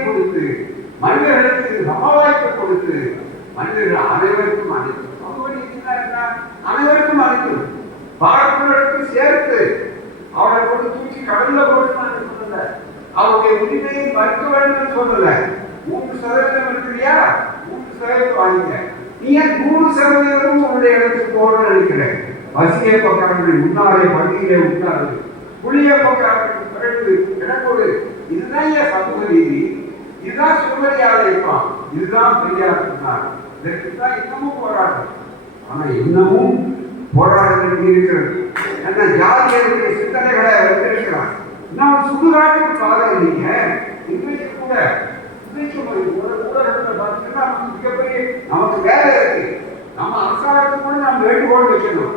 கொடுத்து மனிதர்களுக்கு சம சமவாய்ப்பு கொடுத்து மனிதர்கள் அனைவருக்கும் அனைத்து அனைவருக்கும் அனைத்து பார்ப்பவர்களுக்கும் சேர்த்து அவரை கொண்டு தூக்கி கடல்ல போட்டு நான் சொல்லல. அவருடைய உரிமையை மறுக்க வேண்டும் சொல்லல. மூன்று சதவீதம் இருக்கிறியா? மூன்று சதவீதம் வாங்கிங்க. நீ ஏன் நூறு சதவீதமும் உங்களுடைய இடத்துக்கு போகணும்னு நினைக்கிறேன்? வசிய பக்காரர்கள் முன்னாலே பள்ளியிலே உட்கார்ந்து புளிய பக்காரர்கள் பிறகு இடக்கொடு இதுதான் ஏன் சமூக ரீதி இதுதான் சுமரியாதை இருப்பான். இதுதான் பெரியார் சொன்னார். இதற்கு தான் இன்னமும் போராட்டம் ஆனா இன்னமும் போராடுறது இருக்கிறது. என்ன ஜாதியர்களுடைய சிந்தனைகளை வைத்திருக்கிறார் நான் சுடுகாட்டுக்கு பாருங்க நீங்க இன்றைக்கு கூட இன்றைக்கு ஒரு ஒரு பார்த்தீங்கன்னா நமக்கு மிகப்பெரிய நமக்கு வேலை இருக்கு. நம்ம அரசாங்கத்துக்கு கூட நம்ம வேண்டுகோள் வைக்கணும்.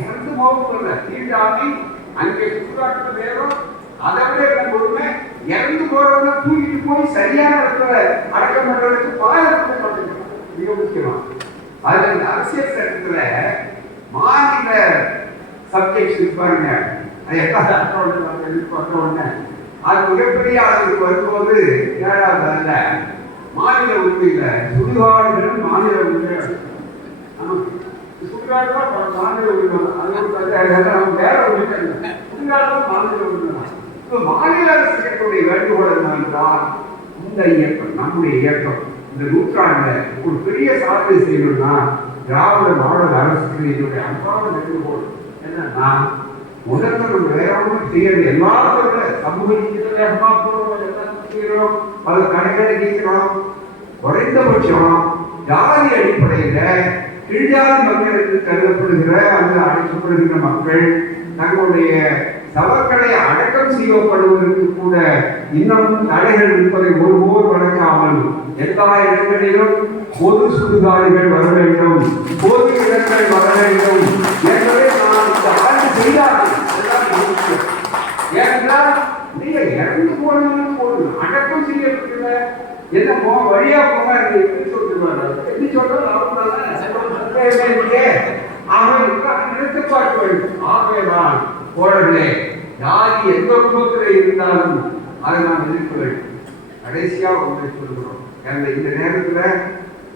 இரண்டு போகும் இல்லை தீண்டாமை அங்கே சுடுகாட்டுக்கு வேறும் அதை விட என்ன கொடுமை இறந்து போறவங்க தூக்கிட்டு போய் சரியான இடத்துல அடக்கம் பண்றதுக்கு பாதுகாப்பு பண்ணுங்க மிக முக்கியமா. அதுல இந்த அரசியல் சட்டத்துல மாநில சப்ஜெக்ட்ஸ் இருப்பாங்க அது எட்டாவது அட்டவணை உடனே அது மிகப்பெரிய அளவுக்கு வரும்போது ஏழாவது அல்ல மாநில உரிமையில சுடுகாடுகளும் மாநில உரிமைகள் சுடுகாடு மாநில உரிமை அது வேற உரிமை சுடுகாடு மாநில உரிமை இப்ப மாநில அரசுடைய வேண்டுகோள் என்னவென்றால் இந்த இயக்கம் நம்முடைய இயக்கம் இந்த நூற்றாண்டுல ஒரு பெரிய சாதனை செய்யணும்னா திராவிட மாநில அரசுக்கு என்னுடைய அன்பான வேண்டுகோள் என்னன்னா முதல்ல நம்ம வேற ஒன்றும் செய்யறது எல்லாரும் சமூக நீதியில அம்மா போறோம் எல்லாம் செய்யறோம் பல கடைகளை நீக்கிறோம் குறைந்தபட்சம் ஜாதி அடிப்படையில கீழ்ஜாதி மக்கள் என்று கருதப்படுகிற அல்லது அழைக்கப்படுகிற மக்கள் தங்களுடைய தவக்களை அடக்கம் செய்யப்படுவதற்கு கூட இன்னமும் தடைகள் இருப்பதை ஒருபோர் வளர்க்காமல் எல்லா இடங்களிலும் பொது சுடுகாடுகள் வர வேண்டும். பொது இடங்கள் வர வேண்டும் எனவே நான் இந்த ஆண்டு செய்தார்கள் எல்லாம் மிக முக்கியம். ஏனென்றால் நீங்க இறந்து போனவங்க போதும் அடக்கம் செய்யப்பட்டுள்ள என்ன போ வழியா போக எப்படி சொல்லுவாங்க எப்படி சொல்றது அவங்களால இல்லையே ஆகவே நிறுத்தி பார்க்க வேண்டும் ஆகவேதான் தோழர்களே ஜாதி எந்த குடும்பத்தில் இருந்தாலும் அதை நாம் எதிர்க்க வேண்டும் கடைசியாக ஒன்றை சொல்கிறோம் எனவே இந்த நேரத்தில்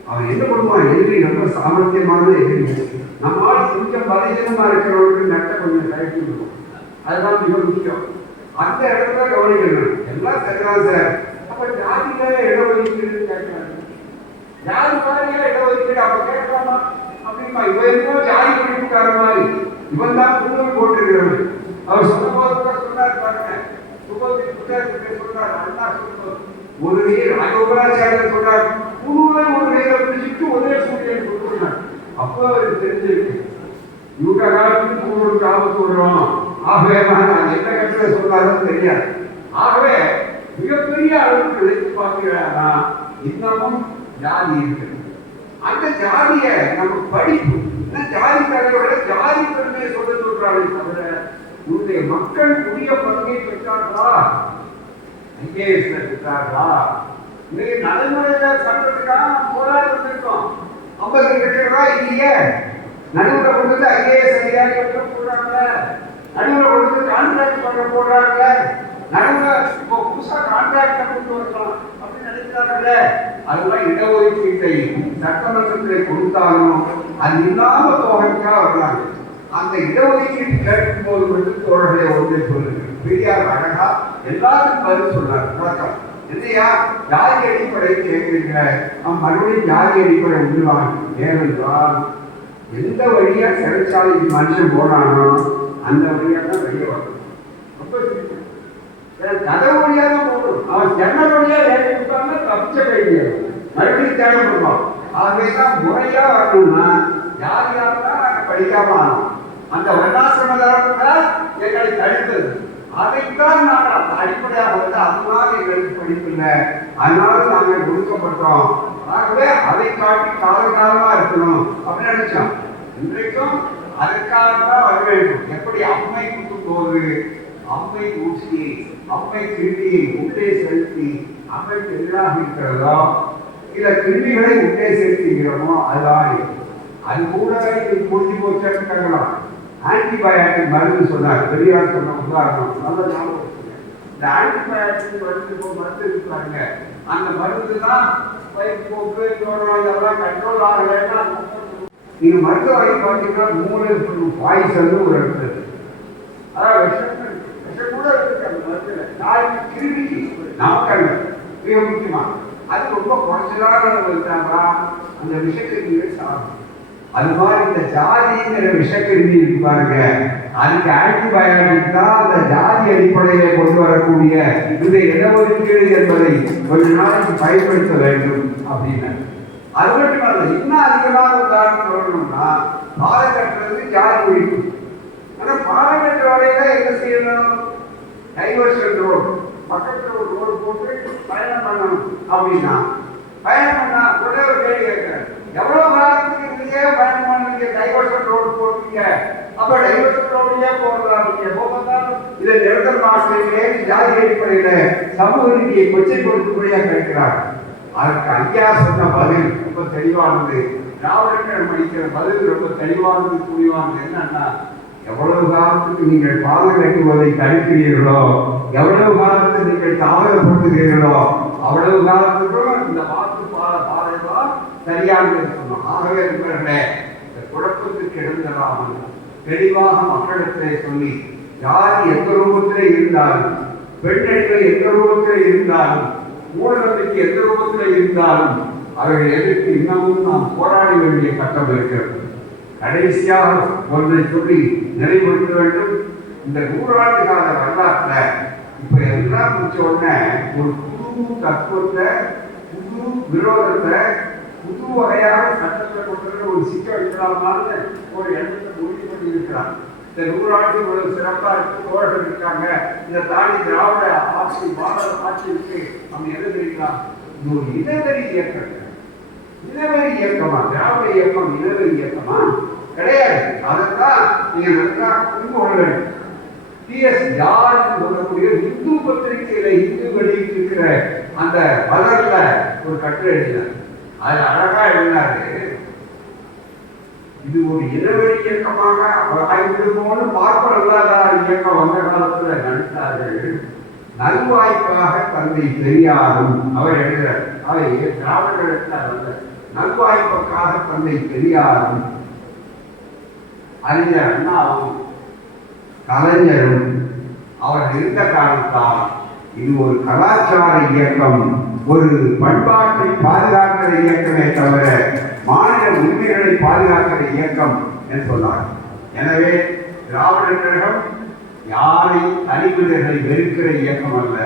அவன் என்ன பண்ணுவான் எதிரி ரொம்ப சாமர்த்தியமான எதிரி. நம்மால் கொஞ்சம் பலகீனமாக இருக்கிறவங்களுக்கு நட்ட கொஞ்சம் கழட்டி விடுவோம். அதுதான் மிக முக்கியம். அந்த இடத்துல கவனிக்கணும். எல்லாம் சரிதான் சார். அப்ப ஜாதியில இடஒதுக்கீடு கேட்கிறாங்க ஜாதி மாதிரியா இடஒதுக்கீடு? அப்ப கேட்கலாமா? அப்படிப்பா இவன் என்ன ஜாதி படிப்புக்கார மாதிரி இவன் தான் குழுவை போட்டிருக்கிறவன். அவர் சொன்ன போது கூட சொன்னார் பாருங்க. சுபோதி புத்தகத்துக்கு சொல்றார் அண்ணா சொல்லும்போது ஒரு நீர் அயோகராச்சாரியர் சொல்றார் குழுவை ஒரு நீரை பிடிச்சிட்டு ஒரே சூழ்நிலை கொடுத்துருந்தார் அப்போ அவர் தெரிஞ்சிருக்கு. இவங்க காலத்துக்கு குழுவுக்கு ஆபத்து வரும் ஆகவே நான் எந்த கட்டத்தில் சொல்றாருன்னு தெரியாது. ஆகவே மிகப்பெரிய அளவுக்கு நினைத்து பார்க்கிறாரா இன்னமும் ஜாதி இருக்கிறது அந்த ஜாதிய நம்ம படிப்பு. ஜாதி தலைவர்களை ஜாதி பெருமையை சொல்ல சொல்றாங்க தவிர உன்னுடைய மக்கள் உரிய பங்கை பெற்றார்களா? ஐஏஎஸ் பெற்றார்களா? இன்னைக்கு நடைமுறையில சட்டத்துக்காக நம்ம போராடி வந்திருக்கோம். ஐம்பது இருக்கிறதா இல்லையே? நடுவில் கொண்டு வந்து ஐஏஎஸ் அதிகாரிகள் போடுறாங்க நடுவில் கொண்டு வந்து கான்ட்ராக்ட் பண்ண போடுறாங்க நடுவில் இப்போ புதுசா கான்ட்ராக்ட கொண்டு வரலாம் அப்படின்னு நினைக்கிறாங்கல்ல அதெல்லாம் இடஒதுக்கீட்டை சட்டமன்றத்தில் கொடுத்தாலும் அது இல்லாத தோகைக்காக வர்றாங்க அந்த இடஒதுக்கீடு கேட்கும் போது மட்டும் தோழர்களை ஒன்றை சொல்லுங்க. பெரியார் அழகா எல்லாருக்கும் பதில் சொன்னார். வணக்கம். இல்லையா ஜாதி அடிப்படை கேட்கிறீங்க? நாம் மறுபடியும் ஜாதி அடிப்படை உண்டுவாங்க ஏனென்றால் எந்த வழியா சிறைச்சாலைக்கு மனுஷன் போனானோ அந்த வழியா தான் வெளியே வரும் ரொம்ப simple. கதை போகணும் அவன் ஜன்னல் வழியா வேலை விட்டான்னா தப்பிச்ச கைதியா. மறுபடியும் தேவைப்படுவான் ஆகவே தான் முறையா வரணும்னா யார் யாரெல்லாம் நாங்கள் படிக்காம ஆனோம் அந்த வர்ணாசிரம எங்களை தடுத்தது. அதைத்தான் நாங்கள் அடிப்படையாக வந்து அதனால எங்களுக்கு படிப்பில்லை அதனால நாங்கள் ஒதுக்கப்பட்டோம் ஆகவே அதை காட்டி காலகாலமா இருக்கணும் அப்படின்னு நினைச்சோம். இன்றைக்கும் அதற்காக தான் வர வேண்டும். எப்படி அம்மை குத்தும் போது அம்மை ஊசி அம்மை கிருமியை உள்ளே செலுத்தி அம்மைக்கு எதிராக இருக்கிறதோ? இல்ல கிருமிகளை உள்ளே செலுத்துகிறோமோ அதுதான் அது கூட இது முடிஞ்சு போச்சுன்னு கேட்கலாம் ஆன்டிபயாட்டிக் மருந்து சொன்னார் பெரியார் சொன்ன உதாரணம். நல்ல ஞாபகம் இந்த ஆன்டிபயாட்டிக் மருந்து இப்போ மருந்து இருக்காங்க அந்த மருந்து தான் வயிற்றுப்போக்கு ஜுரம் இதெல்லாம் கண்ட்ரோல் ஆகலைன்னா நீங்க மருத்துவ வகை பார்த்தீங்கன்னா மூளை பாய்சன் ஒரு இடத்துல இருக்கு. அதாவது விஷம் இருக்கு. விஷம் கூட இருக்கு அந்த மருந்துல நாளைக்கு கிருமிக்கு நமக்கல்ல மிக முக்கியமா அது ரொம்ப குறைச்சலான வந்தாங்களா அந்த விஷக்கிருமிகள் சாகும் அது மாதிரி இந்த ஜாதிங்கிற விஷக்கிருமி இருக்கு பாருங்க. அதுக்கு ஆன்டிபயோட்டிக் தான் அந்த ஜாதி அடிப்படையில கொண்டு வரக்கூடிய இந்த இடஒதுக்கீடு என்பதை கொஞ்ச நாளைக்கு பயன்படுத்த வேண்டும் அப்படின்னு. அது மட்டும் அல்ல இன்னும் அதிகமான உதாரணம் சொல்லணும்னா பாதை கட்டுறது ஜாதி ஒழிப்பு. ஆனால் பாதை கட்டுற வரையில என்ன செய்யணும்? Diversion road. பக்கத்தில் ஒரு ரோடு போட்டு பயணம் பண்ணணும். அப்படின்னா பயணம் பண்ணா உடனே ஒரு கேள்வி கேட்கிறேன் எவ்வளவு காலத்துக்கு நீங்க பயணம் பண்ணுறீங்க டைவர்ஷன் ரோடு போடுவீங்க அப்ப டைவர்ஷன் ரோடுலயே போறதா நீங்க போகத்தான் இதை நிரந்தர மாசிலே ஜாதி அடிப்படையில் சமூக நீதியை கொச்சை கொடுக்கும்படியா கேட்கிறார். அதுக்கு ஐயா சொன்ன பதில் ரொம்ப தெளிவானது. திராவிடங்கள் மணிக்கிற பதில் ரொம்ப தெளிவானது துணிவானது என்னன்னா எவ்வளவு காலத்துக்கு நீங்கள் பாதம் கட்டுவதை தடுக்கிறீர்களோ எவ்வளவு காலத்துக்கு நீங்கள் தாமதப்படுத்துகிறீர்களோ அவ்வளவு காலத்துக்கும் இந்த பாத்து பாத பாதை தான் சரியானது ஆகவே இருக்கிறே இந்த குழப்பத்துக்கு எழுந்தராமல் தெளிவாக மக்களிடத்திலே சொல்லி யார் எந்த ரூபத்திலே இருந்தாலும் பெண்ணடிகள் எந்த ரூபத்திலே இருந்தாலும் ஊடகத்துக்கு எந்த ரூபத்திலே இருந்தாலும் அவர்கள் எதிர்த்து இன்னமும் நாம் போராட வேண்டிய கட்டம் இருக்கிறது. கடைசியாக ஒன்றை சொல்லி நிறைவுறுத்த வேண்டும். இந்த நூறாண்டு கால வரலாற்றுல இப்ப எல்லாம் முடிச்ச உடனே ஒரு புது தத்துவத்தை புது விரோதத்தை புது வகையான சட்டத்தை கொண்டு ஒரு சிக்கல் வைக்கலாமான்னு ஒரு எண்ணத்தை முடிவு பண்ணி இருக்கிறார் இந்த நூறாண்டு இவ்வளவு சிறப்பா இருக்கு தோழர்கள் இருக்காங்க. இந்த தாண்டி திராவிட ஆட்சி பாரத ஆட்சி இருக்கு நம்ம என்ன தெரியுங்களா இது ஒரு இனவெறி இயக்கம் இனவெறி இயக்கமா? திராவிட இயக்கம் இனவெறி இயக்கமா? கிடையாது. அதைத்தான் நீங்க நல்லா புரிந்து கொள்ள வேண்டும். டிஎஸ் ஜார்ஜ் சொல்லக்கூடிய இந்து பத்திரிகையில இந்து வெளியிட்டிருக்கிற அந்த மலர்ல ஒரு கட்டுரை எழுதினார். அது அழகா எழுதினாரு இது ஒரு இனவெறி இயக்கமாக ஆய்விடுமோன்னு பார்ப்பனல்லாதார் இயக்கம் வந்த காலத்துல நடத்தார்கள். நல்வாய்ப்பாக தந்தை பெரியாரும் அவர் எழுதுகிறார் அவர் திராவிடர் எழுத்தார் நல்வாய்ப்புக்காக தந்தை பெரியாரும் அறிஞர் அண்ணாவும் கலைஞரும் அவர் இருந்த காலத்தால் இது ஒரு கலாச்சார இயக்கம் ஒரு பண்பாட்டை பாதுகாக்கிற இயக்கமே தவிர மாநில உரிமைகளை பாதுகாக்கிற இயக்கம் என்று சொன்னார். எனவே திராவிடர் கழகம் யாரையும் தனிமனிதர்களை வெறுக்கிற இயக்கம் அல்ல.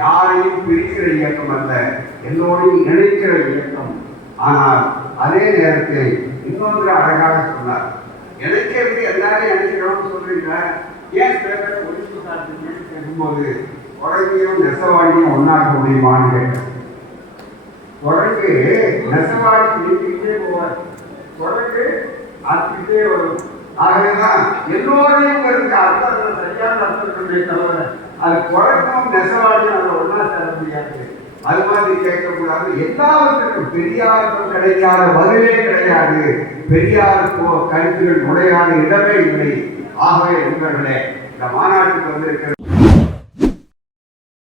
யாரையும் பிரிக்கிற இயக்கம் அல்ல எல்லோரையும் நினைக்கிற இயக்கம். ஆனால் அதே நேரத்தில் இன்னொன்று அழகாக சொன்னார். நினைக்கிறது எல்லாரையும் இணைக்கிறோம்னு சொல்றீங்க? ஏன் சில ஒழிப்பு சாட்சி கேட்கும்போது குரங்கையும் நெசவாடியும் ஒன்னாக முடியுமான்னு கேட்டேன். நெசவாணி நெசவாடி நீக்கிட்டே போவார். குரங்கு ஆத்திக்கிட்டே வரும். ஆகவேதான் எல்லோரையும் இருக்க அர்த்தம் சரியான அர்த்தத்தை தவிர அது குழப்பம் நெசவாடியும் அதை ஒன்றா தர முடியாது. அது மாதிரி கேட்கக்கூடாது. எல்லாவற்றுக்கும் பெரியாருக்கும் கிடைக்காத பதிலே கிடையாது. பெரியாருக்கோ கருத்துகள் நுழையாத இடமே இல்லை. ஆகவே உங்களே இந்த மாநாட்டுக்கு வந்திருக்கிற